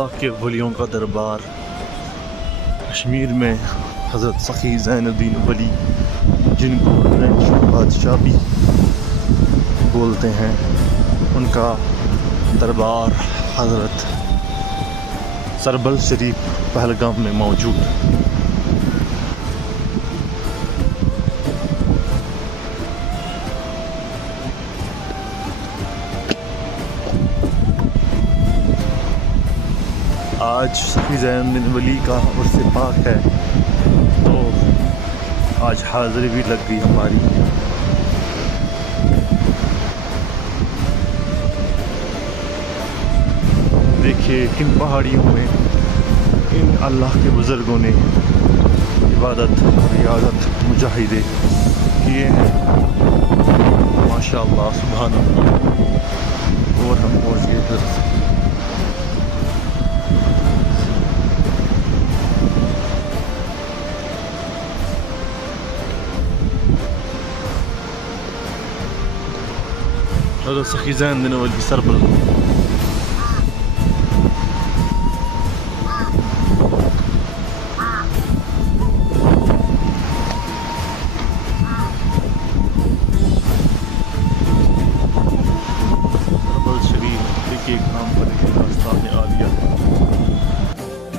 अल्लाह के वलियों का दरबार कश्मीर में हज़रत सखी ज़ैनुद्दीन वली, जिनको रैंचो बादशाह भी बोलते हैं, उनका दरबार हज़रत सरबल शरीफ पहलगाम में मौजूद। आज सखी ज़ैनुद्दीन वली का उर्स पाक है, तो आज हाज़िरी भी लग गई हमारी। देखिए किन पहाड़ियों में इन अल्लाह के बुज़ुर्गों ने इबादत रियाज़त मुजाहिदे किए हैं। माशाअल्लाह सुभान अल्लाह। और हम पहुँच गए इधर। हज़रत सखी ज़ैनुद्दीन वली सरबल